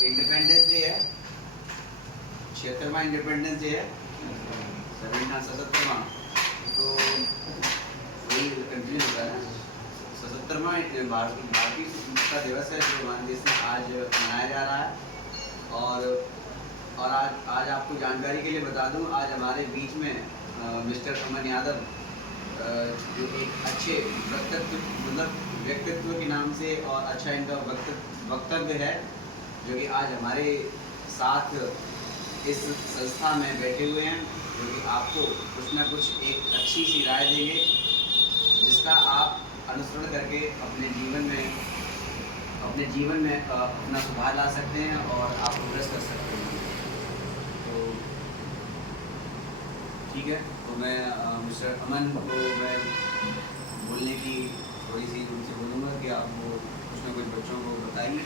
Independence day है, 76वां independence day है, 77वां, तो वही कंटिन्यू होता है ना। 77वां भारतीय स्वतंत्रता दिवस है जो हमारे देश में आज मनाया जा रहा है। और आज आपको जानकारी के लिए बता दूं, आज हमारे बीच में मिस्टर अमन यादव जो एक अच्छे व्यक्तित्व के नाम से और अच्छा इनका वक्तव्य है, जो कि आज हमारे साथ इस संस्था में बैठे हुए हैं, जो कि आपको कुछ ना कुछ एक अच्छी सी राय देंगे, जिसका आप अनुसरण करके अपने जीवन में अपना सुधार ला सकते हैं और आप प्रोग्रेस कर सकते हैं। तो ठीक है, तो मैं मिस्टर अमन को मैं बोलने की थोड़ी सी उनसे बोलूँगा कि आप वो कुछ ना कुछ बच्चों को बताइए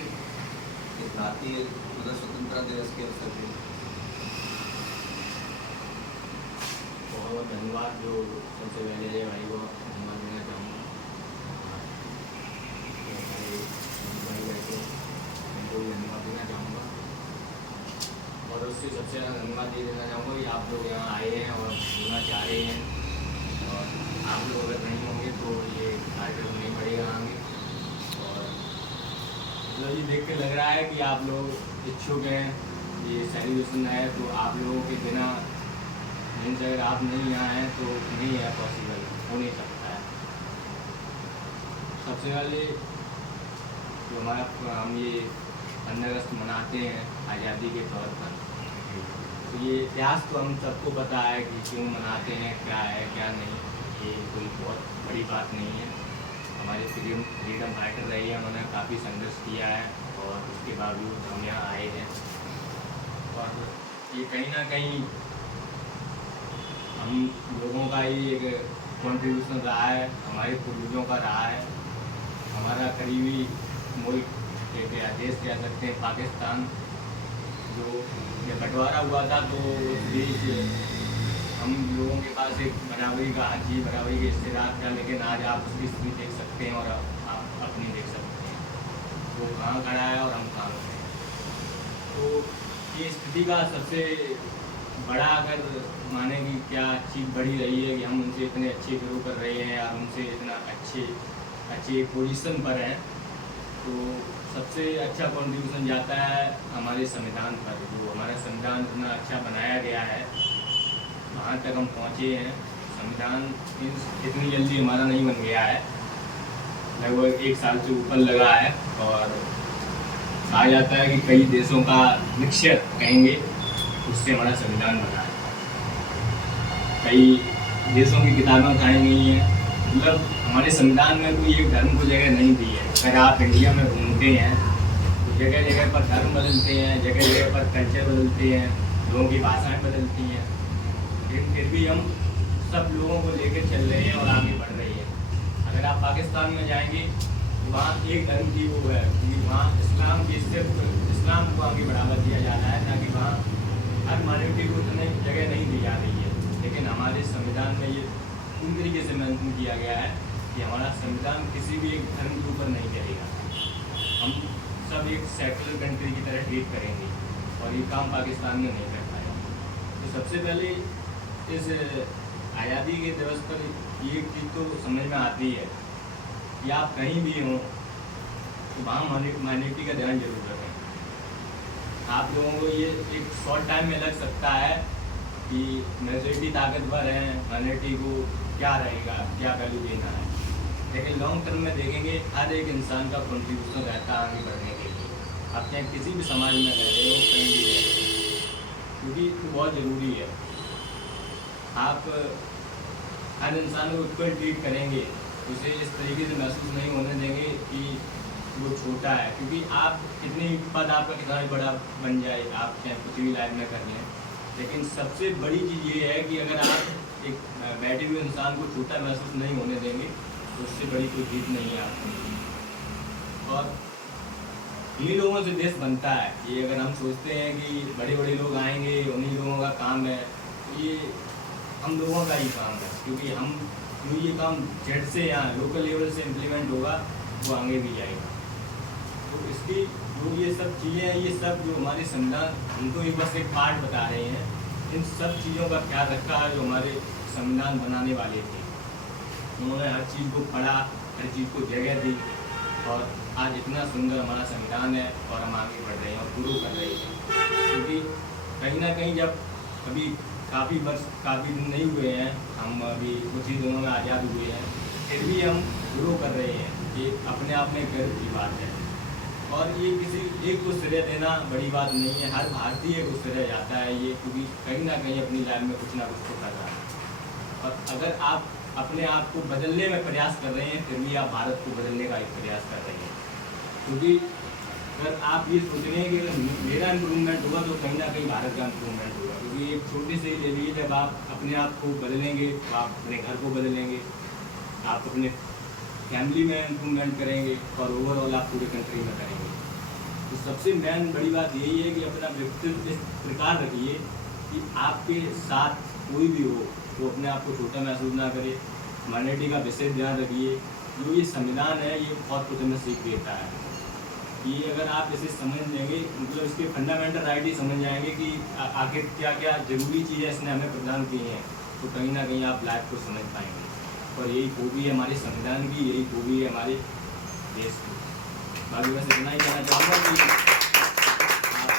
इस भारतीय स्वतंत्रता दिवस के अवसर पर। बहुत धन्यवाद। जो सबसे पहले भाई को धन्यवाद देना चाहूँगा, भाई बैठे उनको भी धन्यवाद देना चाहूँगा, और उससे सबसे ज़्यादा धन्यवाद ये देना चाहूँगा कि आप लोग यहाँ आए हैं और सुनना चाह रहे हैं, और आप लोग अगर नहीं होंगे तो ये कार्यक्रम नहीं बढ़ेगा आगे। और मतलब ये देख के लग रहा है कि आप लोग इच्छुक हैं, ये सेलिब्रेशन है, तो आप लोगों के बिना मीन्स अगर आप नहीं यहाँ हैं तो नहीं है पॉसिबल, हो नहीं सकता है। सबसे पहले तो हमारा हम ये 15 अगस्त मनाते हैं आज़ादी के तौर पर, तो ये इतिहास तो हम सबको पता है कि क्यों मनाते हैं, क्या है क्या नहीं, ये कोई बहुत बड़ी बात नहीं है। हमारे फ्रीडम फाइटर रही है, उन्होंने काफ़ी संघर्ष किया है और उसके बावजूद हम यहाँ आए हैं, और ये कहीं ना कहीं हम लोगों का ही एक कंट्रीब्यूशन रहा है, हमारे पूर्वजों का रहा है। हमारा करीबी मुल्क एक देश कह सकते हैं पाकिस्तान, जो जब बंटवारा हुआ था तो उस बीच हम लोगों के पास एक बराबरी का हक, बराबरी के हिस्सेदार था, लेकिन आज आप उसकी स्थिति देख सकते हैं और आप अपनी देख सकते हैं, वो कहाँ खड़ा है और हम कहाँ खड़े हैं। तो ये स्थिति का सबसे बड़ा अगर माने कि क्या चीज़ बड़ी रही है कि हम उनसे इतने अच्छे ग्रो कर रहे हैं और उनसे इतना अच्छे पोजीशन पर हैं, तो सबसे अच्छा कंट्रीब्यूशन जाता है हमारे संविधान पर। जो हमारा संविधान इतना अच्छा बनाया गया है, वहाँ तक हम पहुँचे हैं। संविधान इतनी जल्दी हमारा नहीं बन गया है, लगभग 1 साल से ऊपर लगा है, और कहा जाता है कि कई देशों का मिक्सचर कहेंगे उससे हमारा संविधान बना है। कई देशों की किताबें उठाई गई हैं, मतलब हमारे संविधान में कोई एक धर्म को जगह नहीं दी है। अगर आप इंडिया में घूमते हैं तो जगह जगह पर धर्म बदलते हैं, जगह जगह पर कल्चर बदलते हैं, लोगों की भाषाएं बदलती हैं, लेकिन फिर भी हम सब लोगों को लेकर चल रहे हैं और आगे बढ़ रही है। अगर आप पाकिस्तान में जाएंगे तो वहाँ एक धर्म की वो है कि वहाँ इस्लाम की सिर्फ इस्लाम को आगे बढ़ावा दिया जा रहा है, ताकि वहाँ हर माइनॉरिटी को उतनी जगह नहीं दी जा रही है। लेकिन हमारे संविधान में ये पूरी तरीके से मेंशन किया गया है कि हमारा संविधान किसी भी एक धर्म के ऊपर नहीं करेगा, हम सब एक सेकुलर कंट्री की तरह ट्रीट करेंगे, और ये काम पाकिस्तान में नहीं कर पाएगा। तो सबसे पहले इस आज़ादी के दिवस पर ये चीज़ तो समझ में आती है कि आप कहीं भी हों तो वहाँ माइनॉरिटी का ध्यान जरूर रखें। आप लोगों को ये एक शॉर्ट टाइम में लग सकता है कि मेजॉरिटी ताकतवर है, माइनॉरिटी को क्या रहेगा, क्या वैल्यू देना है, लेकिन लॉन्ग टर्म में देखेंगे हर एक इंसान का कंट्रीब्यूशन रहता है आगे बढ़ने के लिए। आप चाहे किसी भी समाज में रह रहे हो, कहीं भी रह रहे हो, क्योंकि तो बहुत ज़रूरी है। आप हर इंसान को इक्वल ट्रीट करेंगे, उसे इस तरीके से महसूस नहीं होने देंगे कि वो छोटा है, क्योंकि आप कितनी पद आपका कितना भी बड़ा बन जाए, आप चाहे कुछ भी लाइफ में कर लें, लेकिन सबसे बड़ी चीज़ ये है कि अगर आप एक बैठे हुए इंसान को छोटा महसूस नहीं होने देंगे तो उससे बड़ी कोई जीत नहीं है आपको। और इन्हीं लोगों से देश बनता है। ये अगर हम सोचते हैं कि बड़े बड़े लोग आएंगे, उन्हीं लोगों का काम है, तो ये हम लोगों का ही काम है, क्योंकि हम जो ये काम जेड से यहाँ लोकल लेवल से इम्प्लीमेंट होगा वो आगे भी जाएगा। तो इसकी जो ये सब चीज़ें हैं, ये सब जो हमारे संविधान उनको एक बस एक पार्ट बता रहे हैं। इन सब चीज़ों का ख्याल रखा है जो हमारे संविधान बनाने वाले थे। उन्होंने हर चीज़ को पढ़ा, हर चीज़ को जगह दी और आज इतना सुंदर हमारा संविधान है और हम आगे बढ़ रहे हैं और ग्रो कर रहे हैं। क्योंकि कहीं ना कहीं जब अभी काफ़ी दिन नहीं हुए हैं, हम अभी कुछ ही दिनों में आज़ाद हुए हैं, फिर भी हम ग्रो कर रहे हैं। ये अपने आप में गर्व की बात है और ये किसी एक को श्रेय देना बड़ी बात नहीं है, हर भारतीय को श्रेय जाता है ये, क्योंकि कहीं ना कहीं अपनी लाइफ में कुछ ना कुछ तो कर रहा है। और अगर आप अपने आप को बदलने में प्रयास कर रहे हैं, फिर भी आप भारत को बदलने का एक प्रयास कर रहे हैं। क्योंकि अगर आप ये सोच रहे हैं कि अगर मेरा इम्प्रूवमेंट होगा तो कहीं ना कहीं भारत का इम्प्रूवमेंट होगा। क्योंकि एक छोटी सी ले लीजिए, जब आप अपने आप को बदलेंगे तो आप अपने घर को बदलेंगे, आप अपने फैमिली में इम्प्रूवमेंट करेंगे और ओवरऑल आप पूरे कंट्री में करेंगे। तो सबसे मेन बड़ी बात यही है कि अपना व्यक्तित्व इस प्रकार रखिए कि आपके साथ कोई भी हो तो अपने आप को छोटा महसूस ना करे। ह्यूमैनिटी का विशेष ध्यान रखिए। जो ये संविधान है ये बहुत कुछ हमें सीख देता है। ये अगर आप इसे समझ लेंगे, मतलब इसके फंडामेंटल राइट ही समझ जाएंगे कि आखिर क्या क्या ज़रूरी चीज़ें इसने हमें प्रदान की हैं, तो कहीं ना कहीं आप लाइफ को समझ पाएंगे। और यही खूबी है हमारे संविधान की, यही खूबी है हमारे देश की। बाकी बस इतना ही कहना चाहूँगा कि आप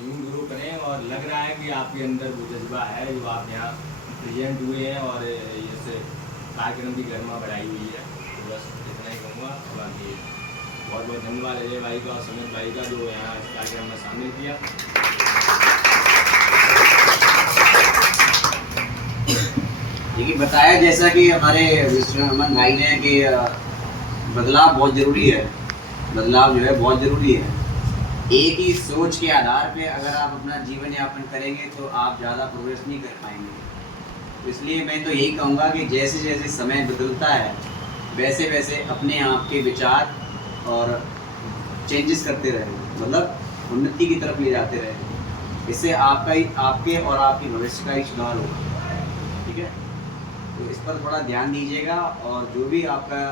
यूँ ग्रो करें और लग रहा है कि आपके अंदर वो जज्बा है जो आप यहाँ प्रेजेंट हुए हैं और जैसे कार्यक्रम की गरिमा बढ़ाई हुई है। तो बस इतना ही कहूँगा। बाकी बहुत बहुत धन्यवाद अजय भाई का और समित भाई का जो यहाँ इस कार्यक्रम में शामिल किया। देखिए बताया जैसा कि हमारे मिस्टर अमन भाई ने कि बदलाव बहुत ज़रूरी है, बदलाव जो है बहुत ज़रूरी है। एक ही सोच के आधार पे अगर आप अपना जीवन यापन करेंगे तो आप ज़्यादा प्रोग्रेस नहीं कर पाएंगे। इसलिए मैं तो यही कहूँगा कि जैसे जैसे समय बदलता है वैसे वैसे अपने आप के विचार और चेंजेस करते रहें, मतलब उन्नति की तरफ ले जाते रहें। इससे आपका ही, आपके और आपके भविष्य का ही सुधार होगा। ठीक है, तो इस पर थोड़ा ध्यान दीजिएगा और जो भी आपका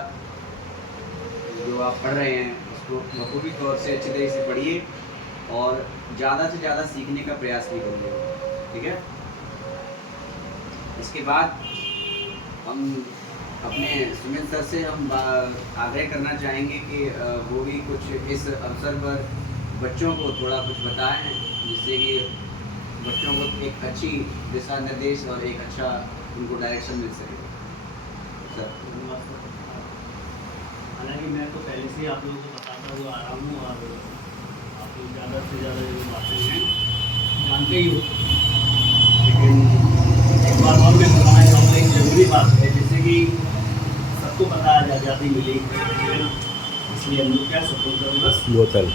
जो आप पढ़ रहे हैं उसको बखूबी तौर से अच्छी तरीके से पढ़िए और ज़्यादा से ज़्यादा सीखने का प्रयास भी करिए। ठीक है, इसके बाद हम अपने सुमित सर से हम आग्रह करना चाहेंगे कि वो भी कुछ इस अवसर पर बच्चों को थोड़ा कुछ बताएं, जिससे कि बच्चों को एक अच्छी दिशा निर्देश और एक अच्छा उनको डायरेक्शन मिल सके। सर हालांकि मैं तो पहले से आप लोगों को बताता हुआ आ रहा हूँ और आप लोग ज़्यादा से ज़्यादा जो बातें हैं जानते ही हो, लेकिन एक बार और मैं बताना चाहूँगा एक ज़रूरी बात है, जैसे कि सबको पता है आज़ादी मिली है ना, इसलिए हम लोग क्या स्वतंत्रता दिवस बोतल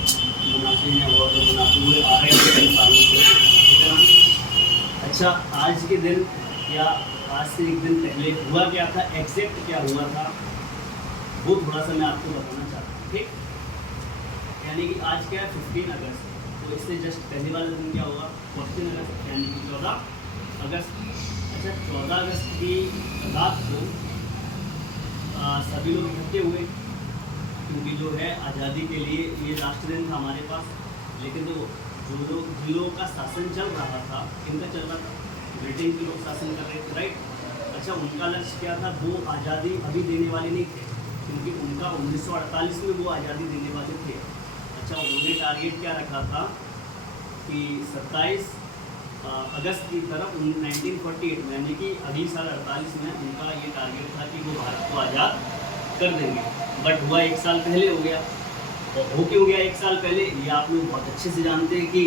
मनाते हैं और मनाते हुए आ रहे हैं कई सालों से, ठीक है ना। अच्छा, आज के दिन या आज से एक दिन पहले हुआ क्या था, एग्जैक्ट क्या हुआ था, वो थोड़ा सा मैं आपको बताना चाहता हूँ। ठीक, यानी कि आज क्या है 15 अगस्त, तो इससे जस्ट पहले वाला दिन क्या होगा 14 अगस्त, यानी कि 14 अगस्त। अच्छा, 14 अगस्त की रात को सभी लोग इकट्ठे हुए, क्योंकि जो है आज़ादी के लिए ये राष्ट्र दिन था हमारे पास। लेकिन तो जिन लोगों का शासन चल रहा था, किनका चल रहा था, ब्रिटेन के लोग शासन कर रहे थे, राइट। अच्छा, उनका लक्ष्य क्या था, वो आज़ादी अभी देने वाले नहीं थे, क्योंकि उनका 1948 में वो आज़ादी देने वाले थे। अच्छा, उन्होंने टारगेट क्या रखा था कि 27 अगस्त की तरफ 1948 यानी कि अगली साल 48 में उनका ये टारगेट था कि वो भारत को आज़ाद कर देंगे। बट हुआ 1 साल पहले हो गया। और हो क्यों गया 1 साल पहले, ये आप लोग बहुत अच्छे से जानते हैं कि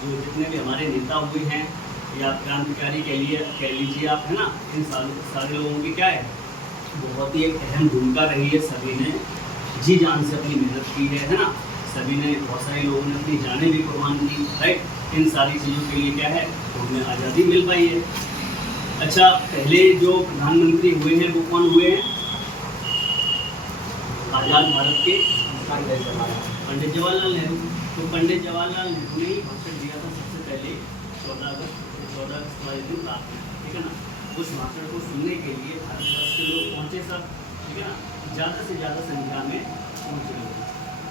जो जितने भी हमारे नेता हुए हैं या क्रांतिकारी कह लीजिए आप, है ना, इन सारे लोगों की क्या है, बहुत ही एक अहम भूमिका रही है। सभी ने जी जान से अपनी मेहनत की है ना, सभी ने, बहुत सारे लोगों ने अपनी जानें भी कुर्बान की, राइट। इन सारी चीज़ों के लिए क्या है, तो हमें आज़ादी मिल पाई है। अच्छा, पहले जो प्रधानमंत्री हुए हैं वो कौन हुए हैं, आज़ाद भारत के पंडित जवाहरलाल नेहरू। तो पंडित जवाहरलाल नेहरू ने ही भाषण दिया था सबसे पहले 14 अगस्त वाले दिन रात में, ठीक है ना। उस भाषण को सुनने के लिए भारतवर्ष के लोग पहुँचे सब, ठीक है ना, ज़्यादा से ज़्यादा संख्या में पहुँचे लोग।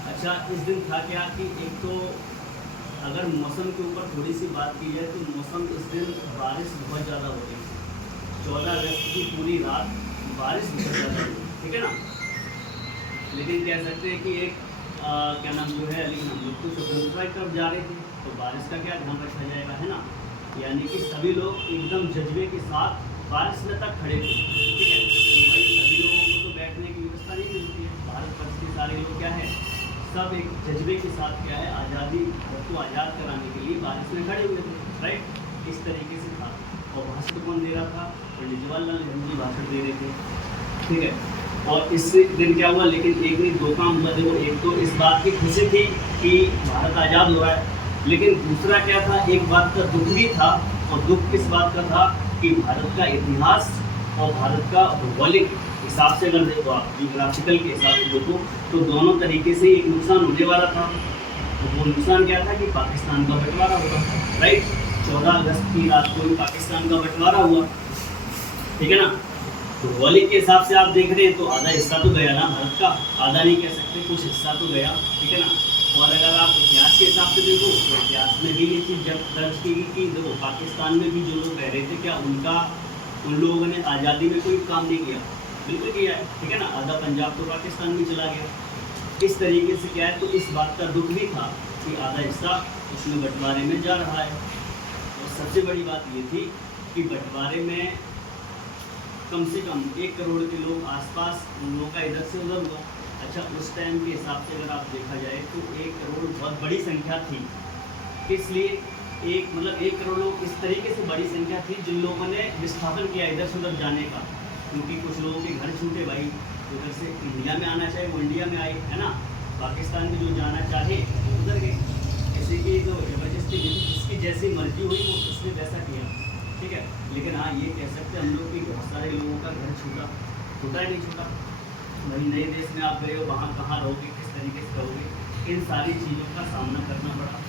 अच्छा, इस दिन था क्या कि एक तो अगर मौसम के ऊपर थोड़ी सी बात की जाए तो मौसम इस दिन बारिश बहुत ज़्यादा हो रही थी। 14 अगस्त की पूरी रात बारिश बहुत ज़्यादा हुई, ठीक है ना। लेकिन कह सकते हैं कि एक क्या नाम जो है, लेकिन हम लोग तो स्वतंत्रता की तरफ जा रहे थे, तो बारिश का क्या ध्यान रखा जाएगा, है ना। यानी कि सभी लोग एकदम जज्बे के साथ बारिश में तक खड़े थे, ठीक है। तो भाई सभी लोगों को तो बैठने की व्यवस्था नहीं मिलती है। भारत वर्ष के सारे लोग क्या है, सब एक जज्बे के साथ क्या है, आज़ादी भारत को आज़ाद कराने के लिए बारिश में खड़े हुए थे, राइट। इस तरीके से था। और भाषण कौन दे रहा था, पंडित जवाहरलाल नेहरू जी भाषण दे रहे थे, ठीक है। और इस दिन क्या हुआ, लेकिन एक नहीं दो काम हुआ। देखो, एक तो इस बात की खुशी थी कि भारत आज़ाद हो रहा है, लेकिन दूसरा क्या था, एक बात का दुख भी था। और दुख किस बात का था कि भारत का इतिहास और भारत का भौगोलिक हिसाब से अगर देखो आप, जियोग्राफिकल के हिसाब से देखो, तो दोनों तरीके से एक नुकसान होने वाला था। तो वो नुकसान क्या था कि पाकिस्तान का बंटवारा हुआ, राइट। 14 अगस्त की रात को ही पाकिस्तान का बंटवारा हुआ, ठीक है ना। तो भौगोलिक के हिसाब से आप देख रहे हैं तो आधा हिस्सा तो गया ना भारत का, आधा नहीं कह सकते, कुछ हिस्सा तो गया, ठीक है ना। और अगर आप इतिहास के हिसाब से देखो तो इतिहास में भी ये चीज़ जब दर्ज की गई कि देखो पाकिस्तान में भी जो लोग रह रहे थे, क्या उन लोगों ने आज़ादी में कोई काम नहीं किया, बिल्कुल किया है, ठीक है ना। आधा पंजाब तो पाकिस्तान में चला गया। इस तरीके से क्या है, तो इस बात का दुख भी था कि आधा हिस्सा उसमें बंटवारे में जा रहा है। और सबसे बड़ी बात ये थी कि बंटवारे में कम से कम 1 करोड़ के लोग आसपास उन लोगों का इधर से उधर हुआ। अच्छा, उस टाइम के हिसाब से अगर आप देखा जाए तो 1 करोड़ बहुत बड़ी संख्या थी। इसलिए मतलब 1 करोड़ लोग इस तरीके से बड़ी संख्या थी जिन लोगों ने विस्थापन किया इधर से उधर जाने का, क्योंकि कुछ लोगों के घर छूटे, भाई उधर से इंडिया में आना चाहे वो इंडिया में आए, है ना। पाकिस्तान में जो जाना चाहे वो उधर गए। किसी की तो ज़बरदस्ती, जिसकी जैसी मर्जी हुई वो उसने वैसा किया, ठीक है। लेकिन हाँ, ये कह सकते हम लोग कि बहुत सारे लोगों का घर छूटा है, नहीं छूटा। भाई नए देश में आप गए हो, वहाँ कहाँ रहोगे, किस तरीके से रहोगे, इन सारी चीज़ों का सामना करना पड़ा।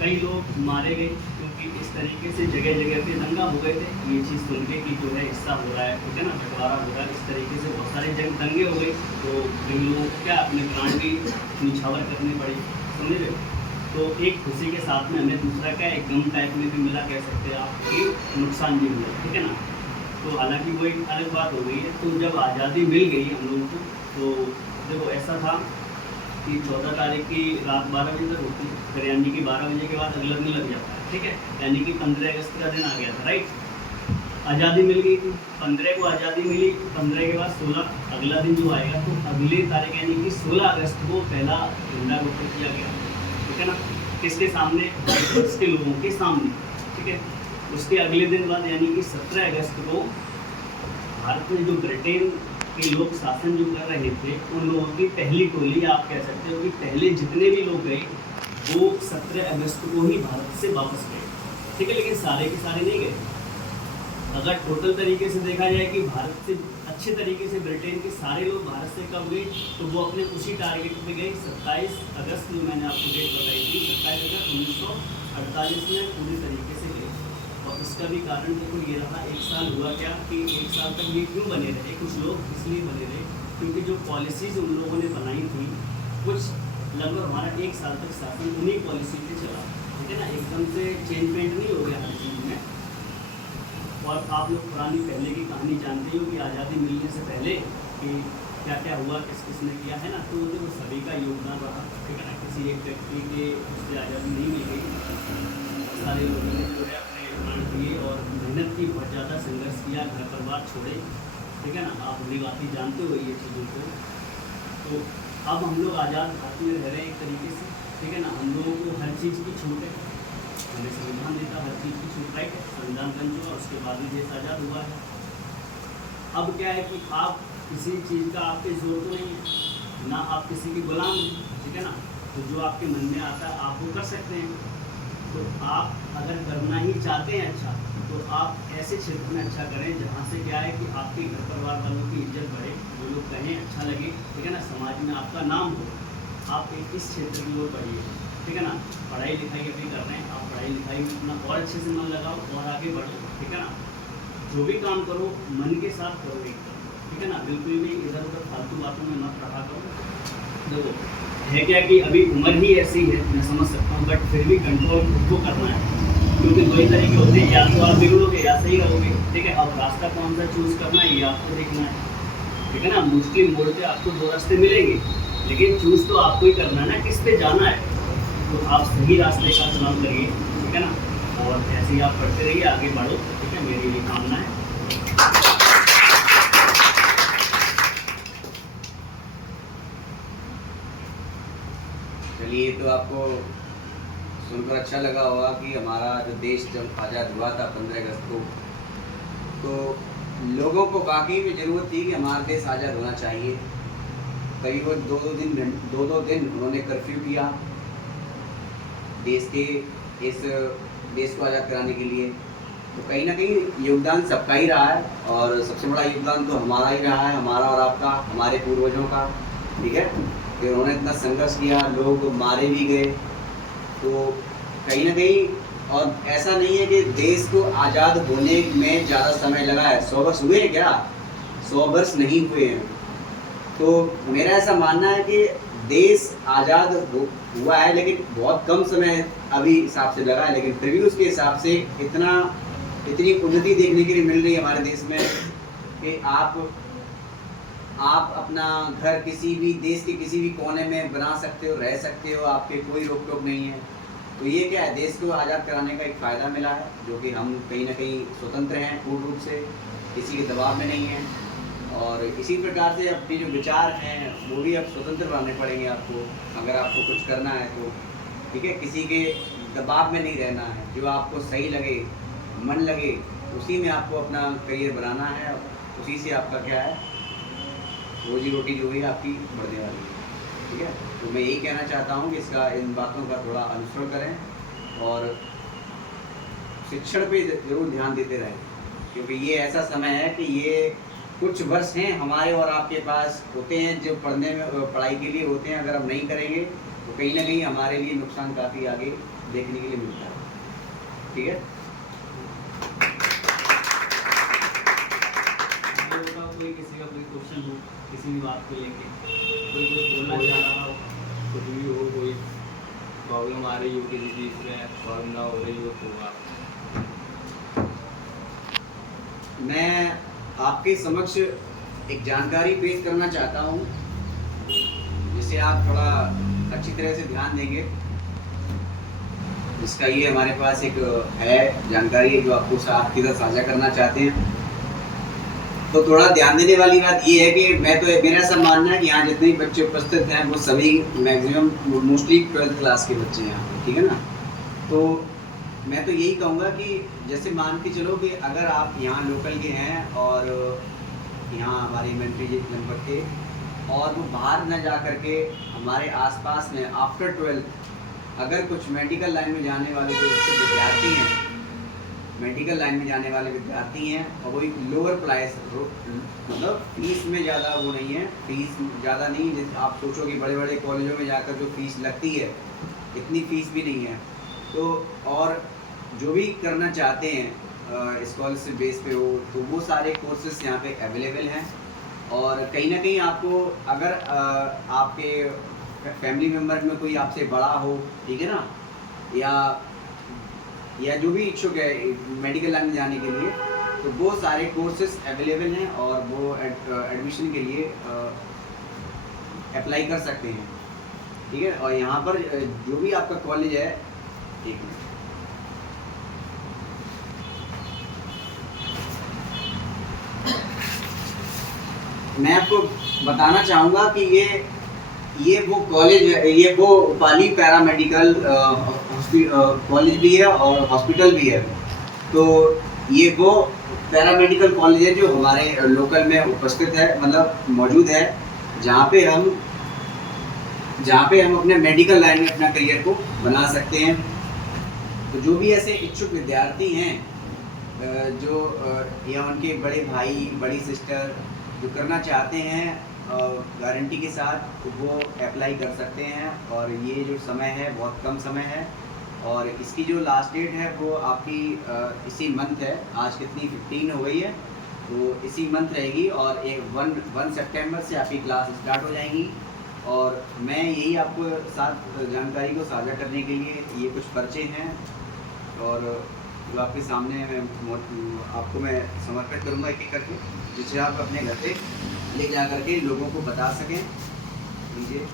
कई लोग मारे गए क्योंकि इस तरीके से जगह जगह पे दंगा हो गए थे, ये चीज़ सुन के कि जो है हिस्सा हो रहा है, ठीक है ना, बंटवारा हो रहा है, इस तरीके से बहुत सारे दंगे हो गए। तो कई लोगों को क्या अपने प्राण भी निछावर करने पड़े, समझ रहे। तो एक खुशी के साथ में हमें दूसरा क्या एक गम टाइप में भी मिला, कह सकते हैं आप, कि नुकसान भी हुआ, ठीक है ना। तो हालांकि वो एक अलग बात हो गई है। तो जब आज़ादी मिल गई हम लोगों को, तो देखो ऐसा था कि 14 तारीख की रात 12 बजे तक होती है, फिर यानी कि 12 बजे के बाद अगला दिन लग जाता है, ठीक है। यानी कि 15 अगस्त का दिन आ गया था, राइट। आज़ादी मिल गई थी, 15 को आज़ादी मिली, 15 के बाद 16 अगला दिन जो आएगा, तो अगले तारीख यानी कि 16 अगस्त को पहला झंडा रोपण किया गया, ठीक है ना। किसके सामने, उसके लोगों के सामने, ठीक है। उसके अगले दिन बाद यानी कि 17 अगस्त को भारत में जो ब्रिटेन के लोग शासन जो कर रहे थे, उन लोगों की पहली टोली, आप कह सकते हो कि पहले जितने भी लोग गए वो 17 अगस्त को ही भारत से वापस गए, ठीक है। लेकिन सारे के सारे नहीं गए। अगर टोटल तरीके से देखा जाए कि भारत से अच्छे तरीके से ब्रिटेन के सारे लोग भारत से कब गए, तो वो अपने उसी टारगेट पे गए। 27 अगस्त में मैंने आपको डेट बताई थी, 27 अगस्त 1948 में पूरी तरीके से गए। और इसका भी कारण देखो ये रहा, एक साल हुआ क्या कि एक साल तक ये क्यों बने रहे कुछ लोग, इसलिए बने रहे क्योंकि जो पॉलिसीज़ उन लोगों ने बनाई थी, कुछ लगभग हमारा 1 साल तक शासन उन्हीं पॉलिसी पे चला, ठीक है ना। एकदम से चेंज पेंट नहीं हो गया हर चीज़ में। और आप लोग पुरानी पहले की कहानी जानते हो कि आज़ादी मिलने से पहले कि क्या क्या हुआ, किस किस ने किया, है ना। तो वो सभी का योगदान रहा, ठीक है ना। किसी एक व्यक्ति के उससे आज़ादी नहीं मिल गई, सारे लोगों ने जो है अपने प्राण दिए और मेहनत की, बहुत ज़्यादा संघर्ष किया, घर परिवार छोड़े, ठीक है ना। आप बुरी बात ही जानते हो ये चीज़ों को। तो अब हम लोग आज़ाद भारत में रह रहे हैं एक तरीके से, ठीक है ना। हम लोगों को हर चीज़ की छूट है, हमें संविधान देता हर चीज़ की छूट, राइट। संविधान बन चुका, उसके बाद ही देश आज़ाद हुआ है। अब क्या है कि आप किसी चीज़ का आप पे जोर तो नहीं है ना, आप किसी के गुलाम हैं, ठीक है ना। तो जो आपके मन में आता है आप वो कर सकते हैं। तो आप अगर करना ही चाहते हैं अच्छा, तो आप ऐसे क्षेत्र में अच्छा करें जहाँ से क्या है कि आपके घर परिवार वालों की इज्जत बढ़े, जो लोग कहें अच्छा लगे, ठीक है ना, समाज में आपका नाम हो। आप एक इस क्षेत्र की ओर बढ़िए, ठीक है ना। पढ़ाई लिखाई अभी कर रहे हैं, आप पढ़ाई लिखाई में अपना और अच्छे से मन लगाओ और आगे बढ़ो, ठीक है ना। जो भी काम करो मन के साथ करो एकदम, ठीक है ना। बिल्कुल भी इधर उधर फालतू बातों में मत रहा करो। देखो है क्या कि अभी उम्र ही ऐसी है, मैं समझ सकता हूँ, बट फिर भी कंट्रोल खुद को करना है, क्योंकि दो ही तरीके होते हैं, या तो आप बिगड़ोगे या सही रहोगे, ठीक है। अब रास्ता कौन सा चूज़ करना है ये आपको देखना है, ठीक है ना। मोस्टली मोड़ पे आपको दो रास्ते मिलेंगे, लेकिन चूज़ तो आपको ही करना है ना, किस पे जाना है। तो आप सही रास्ते का चुनाव करिए, ठीक है ना, और ऐसे ही आप पढ़ते रहिए, आगे बढ़ो, ठीक है, मेरी ये कामना है। चलिए, तो आपको सुनकर अच्छा लगा होगा कि हमारा जो देश जब आज़ाद हुआ था 15 अगस्त को, तो लोगों को वाकई में ज़रूरत थी कि हमारा देश आज़ाद होना चाहिए। करीबन दो दिन उन्होंने कर्फ्यू किया देश के इस देश को आज़ाद कराने के लिए। तो कहीं ना कहीं योगदान सबका ही रहा है, और सबसे बड़ा योगदान तो हमारा ही रहा है, हमारा और आपका, हमारे पूर्वजों का, ठीक है। कि उन्होंने इतना संघर्ष किया, लोग मारे भी गए। तो कहीं ना कहीं, और ऐसा नहीं है कि देश को आज़ाद होने में ज़्यादा समय लगा है। 100 वर्ष हुए हैं क्या? 100 वर्ष नहीं हुए हैं। तो मेरा ऐसा मानना है कि देश आज़ाद हुआ है, लेकिन बहुत कम समय अभी हिसाब से लगा है, लेकिन फिर भी उसके हिसाब से इतनी उन्नति देखने के लिए मिल रही है हमारे देश में कि आप अपना घर किसी भी देश के किसी भी कोने में बना सकते हो, रह सकते हो, आपके कोई रोक टोक नहीं है। तो ये क्या है, देश को आज़ाद कराने का एक फ़ायदा मिला है, जो कि हम कहीं ना कहीं स्वतंत्र हैं पूर्ण रूप से, किसी के दबाव में नहीं हैं। और इसी प्रकार से अपने जो विचार हैं वो भी अब स्वतंत्र बनाने पड़ेंगे आपको, अगर आपको कुछ करना है तो, ठीक है। किसी के दबाव में नहीं रहना है, जो आपको सही लगे, मन लगे, उसी में आपको अपना करियर बनाना है, उसी से आपका क्या है, रोजी रोटी जो है आपकी बढ़ने वाली है, ठीक है। तो मैं यही कहना चाहता हूँ कि इन बातों का थोड़ा अनुसरण करें और शिक्षण पे ज़रूर ध्यान देते रहें, क्योंकि ये ऐसा समय है कि ये कुछ वर्ष हैं हमारे और आपके पास होते हैं जो पढ़ाई के लिए होते हैं। अगर हम नहीं करेंगे तो कहीं ना कहीं हमारे लिए नुकसान काफ़ी आगे देखने के लिए मिलता है, ठीक है। कोई किसी का कोई क्वेश्चन हो किसी भी बात को लेके, कोई कुछ बोलना चाह रहा हो, कुछ भी हो, कोई प्रॉब्लम आ रही हो किसी चीज़ में, सॉल्व ना हो रही हो, तो आप। मैं आपके समक्ष एक जानकारी पेश करना चाहता हूँ, जिसे आप थोड़ा अच्छी तरह से ध्यान देंगे। इसका ये हमारे पास एक है जानकारी जो आपको आपके साथ साझा करना चाहते हैं। तो थोड़ा ध्यान देने वाली बात ये है कि मेरा ऐसा मानना है कि यहाँ जितने भी बच्चे उपस्थित हैं वो सभी मैक्सिमम मोस्टली 12th क्लास के बच्चे हैं यहाँ पे, ठीक है ना। तो मैं तो यही कहूँगा कि जैसे मान के चलो कि अगर आप यहाँ लोकल के हैं और यहाँ हमारे इन्वेंट्री जनपद के, और वो बाहर न जा करके हमारे आसपास में आफ्टर 12th अगर कुछ मेडिकल लाइन में जाने वाले जो विद्यार्थी हैं, मेडिकल लाइन में जाने वाले विद्यार्थी हैं, और वही लोअर प्राइस, मतलब फीस में ज़्यादा वो नहीं है, फीस ज़्यादा नहीं है। आप सोचो कि बड़े बड़े कॉलेजों में जाकर जो फीस लगती है इतनी फीस भी नहीं है। तो और जो भी करना चाहते हैं स्कॉलरशिप बेस पे हो, तो वो सारे कोर्सेस यहाँ पे अवेलेबल हैं। और कहीं ना कहीं आपको अगर आपके फैमिली मेम्बर में कोई आपसे बड़ा हो, ठीक है ना, या जो भी इच्छुक है मेडिकल लाइन में जाने के लिए, तो वो सारे कोर्सेस अवेलेबल हैं और वो एडमिशन के लिए अप्लाई कर सकते हैं, ठीक है। और यहाँ पर जो भी आपका कॉलेज है, एक मिनट, मैं आपको बताना चाहूँगा कि ये वो कॉलेज है, ये वो पाली पैरामेडिकल कॉलेज भी है और हॉस्पिटल भी है। तो ये वो पैरामेडिकल कॉलेज है जो हमारे लोकल में उपस्थित है, मतलब मौजूद है, जहाँ पे हम अपने मेडिकल लाइन में अपना करियर को बना सकते हैं। तो जो भी ऐसे इच्छुक विद्यार्थी हैं जो या उनके बड़े भाई बड़ी सिस्टर जो करना चाहते हैं गारंटी के साथ, तो वो अप्लाई कर सकते हैं। और ये जो समय है बहुत कम समय है, और इसकी जो लास्ट डेट है वो आपकी इसी मंथ है। आज कितनी 15 हो गई है, तो इसी मंथ रहेगी। और 1 सितंबर से आपकी क्लास स्टार्ट हो जाएंगी। और मैं यही आपको साथ जानकारी को साझा करने के लिए ये कुछ पर्चे हैं और जो आपके सामने आपको मैं समर्पित करूँगा एक एक करके, जिसे आप अपने घर पे ले जा करके लोगों को बता सकें। लीजिए,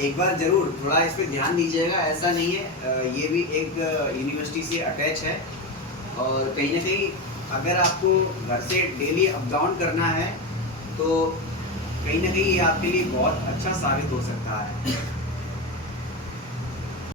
एक बार ज़रूर थोड़ा इस पर ध्यान दीजिएगा, ऐसा नहीं है, ये भी एक यूनिवर्सिटी से अटैच है और कहीं ना कहीं अगर आपको घर से डेली अप डाउन करना है तो कहीं ना कहीं ये आपके लिए बहुत अच्छा साबित हो सकता है।